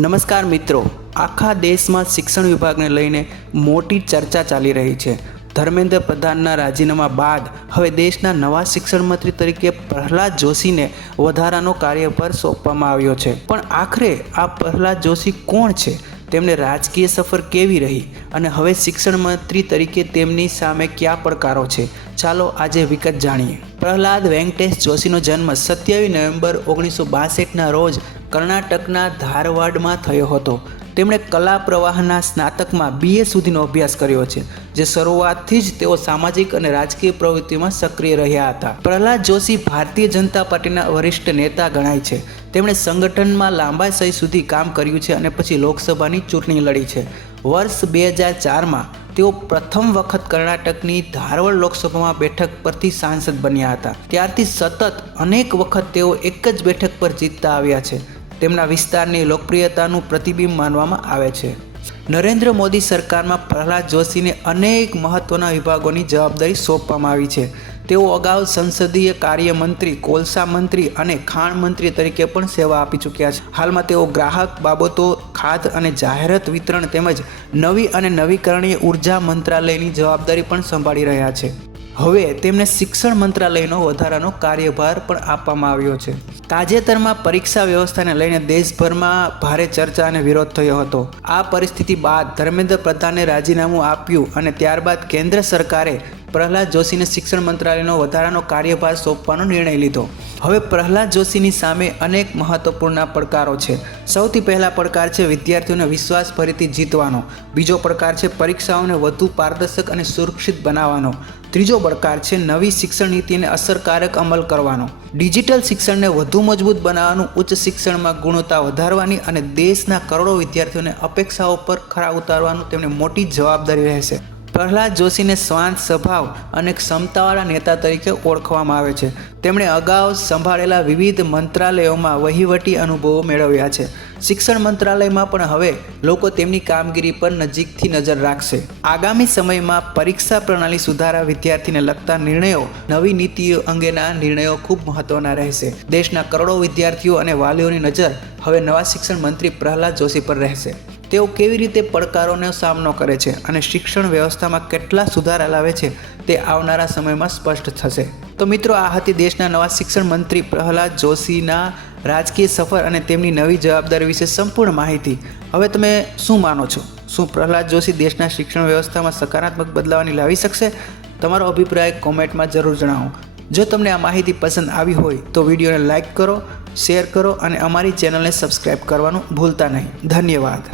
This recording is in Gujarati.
નમસ્કાર મિત્રો, આખા દેશમાં શિક્ષણ વિભાગને લઈને મોટી ચર્ચા ચાલી રહી છે. ધર્મેન્દ્ર પ્રધાનના રાજીનામા બાદ હવે દેશના નવા શિક્ષણ મંત્રી તરીકે પ્રહલાદ જોશીને વધારાનો કાર્યભાર સોંપવામાં આવ્યો છે. પણ આખરે આ પ્રહલાદ જોશી કોણ છે, તેમની રાજકીય સફર કેવી રહી અને હવે શિક્ષણ મંત્રી તરીકે તેમની સામે કયા પડકારો છે, ચાલો આજે વિગત જાણીએ. પ્રહલાદ વેંકટેશ જોશીનો જન્મ 27 નવેમ્બર 1962ના રોજ કર્ણાટકના ધારવાડમાં થયો હતો. તેમણે કલા પ્રવાહના સ્નાતકમાં BA સુધીનો અભ્યાસ કર્યો છે, જે શરૂઆતથી જ તેઓ સામાજિક અને રાજકીય પ્રવૃત્તિમાં સક્રિય રહ્યા હતા. પ્રહલાદ જોશી ભારતીય જનતા પાર્ટીના વરિષ્ઠ નેતા ગણાય છે. તેમણે સંગઠનમાં લાંબા સમય સુધી કામ કર્યું છે અને પછી લોકસભાની ચૂંટણી લડી છે. વર્ષ 2004માં તેઓ પ્રથમ વખત કર્ણાટકની ધારવાડ લોકસભામાં બેઠક પરથી સાંસદ બન્યા હતા. ત્યારથી સતત અનેક વખત તેઓ એક જ બેઠક પર જીતતા આવ્યા છે. તેમના વિસ્તારની લોકપ્રિયતાનું પ્રતિબિંબ માનવામાં આવે છે. નરેન્દ્ર મોદી સરકારમાં પ્રહલાદ જોશીને અનેક મહત્વના વિભાગોની જવાબદારી સોંપવામાં આવી છે. તેઓ અગાઉ સંસદીય કાર્ય મંત્રી, કોલસા મંત્રી અને ખાણ મંત્રી તરીકે પણ સેવા આપી ચૂક્યા છે. હાલમાં તેઓ ગ્રાહક બાબતો, ખાદ્ય અને જાહેરાત વિતરણ તેમજ નવી અને નવીકરણીય ઉર્જા મંત્રાલયની જવાબદારી પણ સંભાળી રહ્યા છે. હવે તેમને શિક્ષણ મંત્રાલયનો વધારાનો કાર્યભાર પણ આપવામાં આવ્યો છે. તાજેતરમાં પરીક્ષા વ્યવસ્થાને લઈને દેશભરમાં ભારે ચર્ચા અને વિરોધ થયો હતો. આ પરિસ્થિતિ બાદ ધર્મેન્દ્ર પ્રધાને રાજીનામું આપ્યું અને ત્યારબાદ કેન્દ્ર સરકારે પ્રહલાદ જોશીને શિક્ષણ મંત્રાલયનો વધારાનો કાર્યભાર સોંપવાનો નિર્ણય લીધો. હવે પ્રહલાદ જોશીની સામે અનેક મહત્વપૂર્ણ પડકારો છે. સૌથી પહેલા પડકાર છે વિદ્યાર્થીઓને વિશ્વાસ ફરીથી જીતવાનો. બીજો પડકાર છે પરીક્ષાઓને વધુ પારદર્શક અને સુરક્ષિત બનાવવાનો. ત્રીજો પડકાર છે નવી શિક્ષણ નીતિને અસરકારક અમલ કરવાનો. ડિજિટલ શિક્ષણને વધુ મજબૂત બનાવવાનું, ઉચ્ચ શિક્ષણમાં ગુણવત્તા વધારવાની અને દેશના કરોડો વિદ્યાર્થીઓને અપેક્ષાઓ પર ખરા ઉતારવાનું તેમને મોટી જવાબદારી રહેશે. પ્રહલાદ જોશીને શાંત સ્વભાવ અને ક્ષમતાવાળા નેતા તરીકે ઓળખવામાં આવે છે. તેમણે અગાઉ સંભાળેલા વિવિધ મંત્રાલયોમાં વહીવટી અનુભવો મેળવ્યા છે. શિક્ષણ મંત્રાલયમાં પણ હવે લોકો તેમની કામગીરી પર નજીકથી નજર રાખશે. આગામી સમયમાં પરીક્ષા પ્રણાલી સુધારા, વિદ્યાર્થીને લગતા નિર્ણયો, નવી નીતિઓ અંગેના નિર્ણયો ખૂબ મહત્વના રહેશે. દેશના કરોડો વિદ્યાર્થીઓ અને વાલીઓની નજર હવે નવા શિક્ષણ મંત્રી પ્રહલાદ જોશી પર રહેશે. તેઓ કેવી રીતે પડકારોનો સામનો કરે છે અને શિક્ષણ વ્યવસ્થામાં કેટલા સુધારા લાવે છે તે આવનારા સમયમાં સ્પષ્ટ થશે. તો મિત્રો, આ હતી દેશના નવા શિક્ષણ મંત્રી પ્રહલાદ જોશીના રાજકીય સફર અને તેમની નવી જવાબદારી વિશે સંપૂર્ણ માહિતી. હવે તમે શું માનો છો? શું પ્રહલાદ જોશી દેશના શિક્ષણ વ્યવસ્થામાં સકારાત્મક બદલાવની લાવી શકશે? તમારો અભિપ્રાય કોમેન્ટમાં જરૂર જણાવો. જો તમને આ માહિતી પસંદ આવી હોય તો વિડીયોને લાઇક કરો, શેર કરો અને અમારી ચેનલને સબસ્ક્રાઈબ કરવાનું ભૂલતા નહીં. ધન્યવાદ.